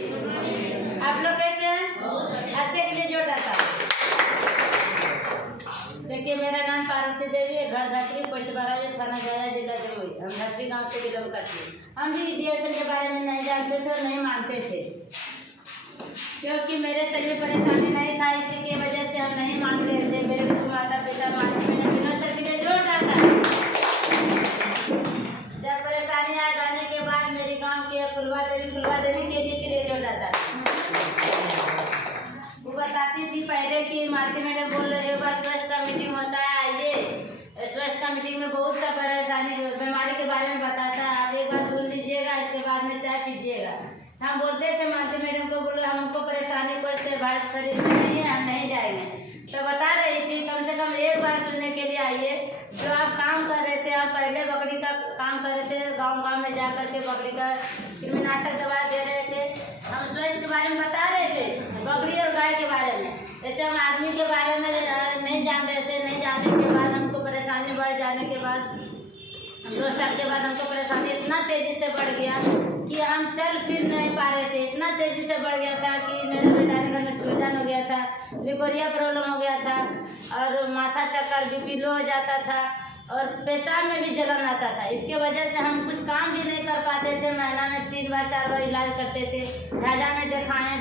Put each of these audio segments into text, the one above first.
आप लोग कैसे हैं? अच्छे के लिए जोरदार ताली। देखिए, मेरा नाम पार्वती देवी है, घर धकरी, पोस्ट बराज, थाना गया, जिला जमुई। हम धकरी गांव से बिलोंग करते हैं। हम भी डिएशन के बारे में नहीं जानते थे और नहीं मानते थे, क्योंकि मेरे शरीर में परेशानी नहीं था। इसी की वजह से हम नहीं मान रहे थे। मेरे कुछ माता पिता मानते हैं, बिना सर के लिए जोरदार ताली। जब परेशानी आ जाने के बाद मेरी गाँव के फुलवा देवी के लिए जोरदार ताली। वो बताती थी पहले कि मालती मैडम बोल रहे एक बार स्वास्थ्य का मीटिंग होता है, आइए। स्वास्थ्य का मीटिंग में बहुत सा परेशानी बीमारी के बारे में बताता है, आप एक बार सुन लीजिएगा, इसके बाद में चाय पीजिएगा। हम बोलते थे मालती मैडम को, बोले हमको परेशानी कोई से बात शरीर में नहीं है, हम नहीं जाएंगे। तो बता रही थी कम से कम एक बार सुनने के लिए आइए। जो आप काम कर रहे थे, हम पहले बकरी का काम कर रहे थे, गाँव में जा कर के बकरी का कृमिनाशक दवा दे रहे थे। हम स्वास्थ्य के बारे में बता रहे थे, बकरी और गाय के बारे में। जैसे हम आदमी के बारे में नहीं जान रहे थे। नहीं जानने के बाद हमको परेशानी बढ़ जाने के बाद 2 साल के बाद हमको परेशानी इतना तेज़ी से बढ़ गया कि हम चल फिर नहीं पा रहे थे। इतना तेज़ी से बढ़ गया था कि मेरे बेचारे घर में सूजन हो गया था, लिकोरिया प्रॉब्लम हो गया था, और माथा चक्कर, बीपी लो हो जाता था, और पेशाब में भी जलन आता था। इसके वजह से हम कुछ काम भी नहीं कर पाते थे। महीना में 3 बार 4 बार इलाज करते थे। राजा में दिखाएँ,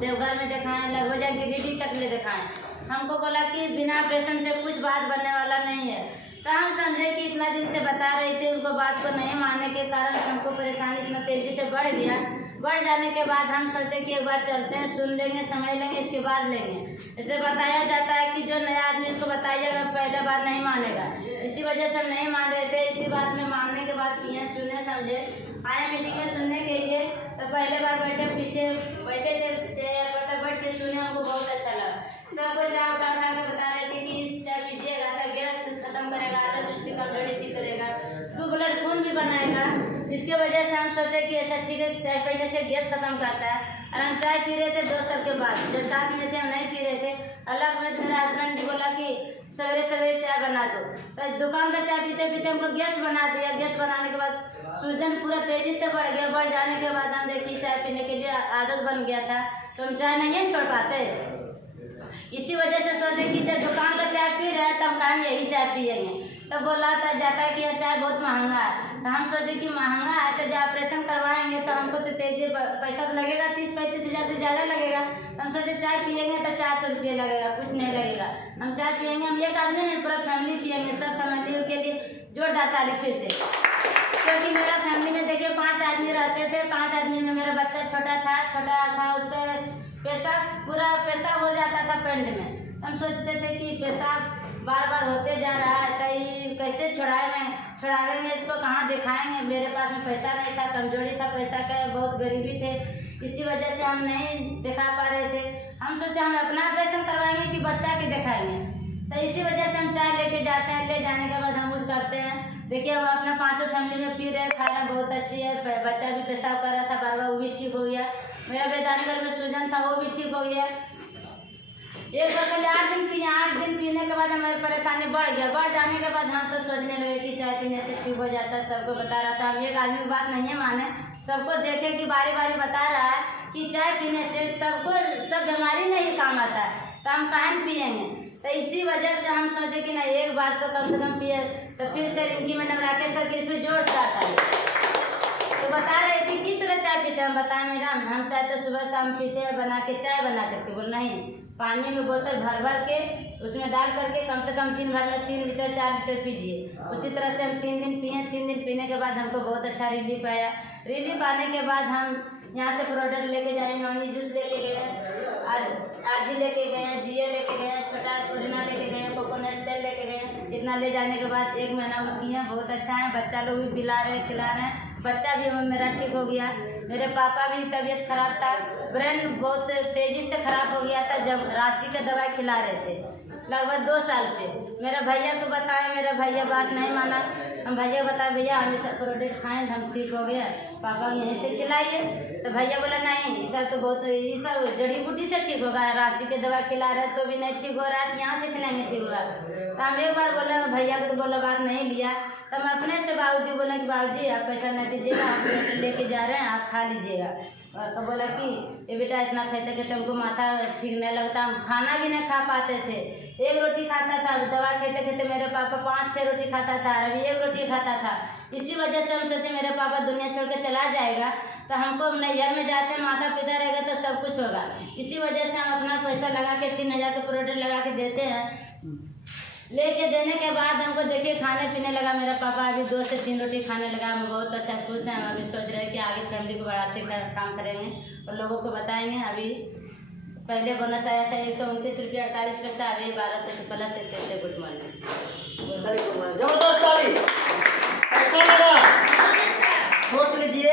देवघर में दिखाएँ, लगभग गिरिडीह तक ले दिखाएँ। हमको बोला कि बिना ऑपरेशन से कुछ बात बनने वाला नहीं है। तो हम समझे कि इतना दिन से बता रही थी, उनको बात को नहीं मानने के कारण हमको परेशानी इतना तेज़ी से बढ़ गया। बढ़ जाने के बाद हम सोचे कि एक बार चलते हैं, सुन लेंगे, समझ लेंगे, इसके बाद लेंगे। इसे बताया जाता है कि जो नया आदमी को बताइएगा पहले बार नहीं मानेगा। इसी वजह से हम नहीं मान रहे थे। इसी बात में मानने के बाद किए, सुने, समझे, आए मीटिंग में सुनने के लिए। तो पहले बार पीछे बैठे थे, चेयर पर तक बैठ के सुने, हमको बहुत अच्छा लगा। सबको चाय उठा के बता रहे थे कि चाय पीजिएगा तो गैस खत्म करेगा, रसुस्ती कमजोरी ठीक करेगा, तो ब्लड खून भी बनाएगा। जिसके वजह से हम सोचे कि अच्छा ठीक है, चाय पीने से गैस खत्म करता है। और हम चाय पी रहे थे 2 साल के बाद। जब साथ में थे हम नहीं पी रहे थे। अलग में मेरा हस्बैंड बोला कि सवेरे सवेरे चाय बना दो। तो दुकान का चाय पीते पीते हमको गैस बना दिया। गैस बनाने के बाद सूजन पूरा तेज़ी से बढ़ गया। बढ़ जाने के बाद हम देखिए चाय पीने के लिए आदत बन गया था, तो हम चाय नहीं छोड़ पाते। इसी वजह से सोचे कि जब दुकान का चाय पी रहे हैं तो हम कहेंगे यही चाय पिएंगे। तो बोला था जाता है कि यह चाय बहुत महंगा है। तो हम सोचे कि महंगा है तो जब ऑपरेशन करवाएंगे तो हमको तो तेजी पैसा तो लगेगा, 30-35 हज़ार से ज़्यादा लगेगा। तो हम सोचे चाय पिएंगे तो 400 रुपये लगेगा, कुछ नहीं लगेगा। हम चाय पिएंगे, हम एक आदमी नहीं, पूरा फैमिली पिएंगे। सब फैमिली के लिए जोरदार ताली फिर से। क्योंकि मेरा फैमिली में देखिए 5 आदमी रहते थे। 5 आदमी में मेरा बच्चा छोटा था, उसका पूरा पेशाब हो जाता था पेंट में। हम सोचते थे कि पेशाब बार बार होते जा रहा है, तो ये कैसे छुड़ाएंगे, इसको कहाँ दिखाएंगे। मेरे पास में पैसा नहीं था, कमजोरी था, पैसा का बहुत गरीबी थे। इसी वजह से हम नहीं दिखा पा रहे थे। हम सोचे हम अपना ऑपरेशन करवाएंगे कि बच्चा के दिखाएंगे। तो इसी वजह से हम चाय लेके जाते हैं। ले जाने के बाद हम कुछ करते हैं। देखिए हम अपना 5 फैमिली में पी रहे हैं, खाना बहुत अच्छी है। बच्चा भी पेशाब कर रहा था बार बार, वो भी ठीक हो गया। मेरा बेदानगर में सूजन था, वो भी ठीक हो गया। एक बार पहले 8 दिन पिए। 8 दिन पीने के बाद हमारी परेशानी बढ़ गया। बढ़ जाने के बाद हम तो सोचने लगे कि चाय पीने से ठीक हो जाता है। सबको बता रहा था, हम एक आदमी की बात नहीं है माने। सबको देखे कि बारी बारी बता रहा है कि चाय पीने से सब बीमारी में ही काम आता है, तो हम काहे पिएंगे। तो इसी वजह से हम सोचे कि ना एक बार तो कम से कम पिए। तो फिर से रिंकी मैडम, राकेश सर के फिर जोर से आता है। तो बता रहे थे किस तरह चाय पीते हैं। हम बताएं मैडम, हम चाय तो सुबह शाम पीते हैं, चाय बना करके। बोल नहीं, पानी में बोतल भर के उसमें डाल करके कम से कम दिन भर में 3 लीटर 4 लीटर पीजिए। उसी तरह से हम 3 दिन पिए। 3 दिन पीने के बाद हमको बहुत अच्छा रिलीफ आया। रिलीफ आने के बाद हम यहाँ से प्रोडक्ट लेके जाए, नॉनी जूस लेके गए, आरजी लेके गए, जिए लेके गए, छोटा पुदीना लेके गए, कोकोनट तेल लेके गए। इतना ले जाने के बाद 1 महीना यूज़ किए, बहुत अच्छा है। बच्चा लोग भी पिला रहे खिला रहे हैं। बच्चा भी मेरा ठीक हो गया। मेरे पापा भी तबीयत खराब था, ब्रेन बहुत तेज़ी से खराब हो गया था। जब रांची के दवाई खिला रहे थे लगभग 2 साल से। मेरे भैया को बताया, मेरे भैया बात नहीं माना। हम भैया बताया भैया हम ये सब प्रोडक्ट खाएँ तो हम ठीक हो गया, पापा को यहीं से खिलाइए। तो भैया बोला नहीं, ये सब तो बहुत, ये सब जड़ी बूटी से ठीक होगा। रांची के दवा खिला रहे तो भी नहीं ठीक हो रहा है, तो यहाँ से खिलाएंगे ठीक होगा। तो हम एक बार बोले, भैया को तो बोला बात नहीं लिया। तो हम अपने से बाबूजी बोले कि बाबूजी आप पैसा नहीं दीजिएगा, आप लेके जा रहे हैं, आप खा लीजिएगा। तो बोला कि ये बेटा इतना खाते खाते हमको माथा ठीक नहीं लगता, हम खाना भी नहीं खा पाते थे। एक रोटी खाता था, दवा खेते खेते मेरे पापा 5-6 रोटी खाता था, अभी एक रोटी खाता था। इसी वजह से हम सोचे मेरे पापा दुनिया छोड़ के चला जाएगा तो हमको नैहर में जाते माता पिता रहेगा तो सब कुछ होगा। इसी वजह से हम अपना पैसा लगा के 3000 का प्रोडक्ट लगा के देते हैं। लेके देने के बाद हमको देखिए खाने पीने लगा मेरा पापा, अभी 2 से 3 रोटी खाने लगा। हम बहुत अच्छा खुश हैं। हम अभी सोच रहे हैं कि आगे फैमिली को बढ़ाते काम करेंगे और लोगों को बताएंगे। अभी पहले बोनस आया था 129 रुपये 48 पैसा, अभी 1200 से प्लस है। Good morning. जबरदस्त ताली। कैसा लगा? सोच लीजिए।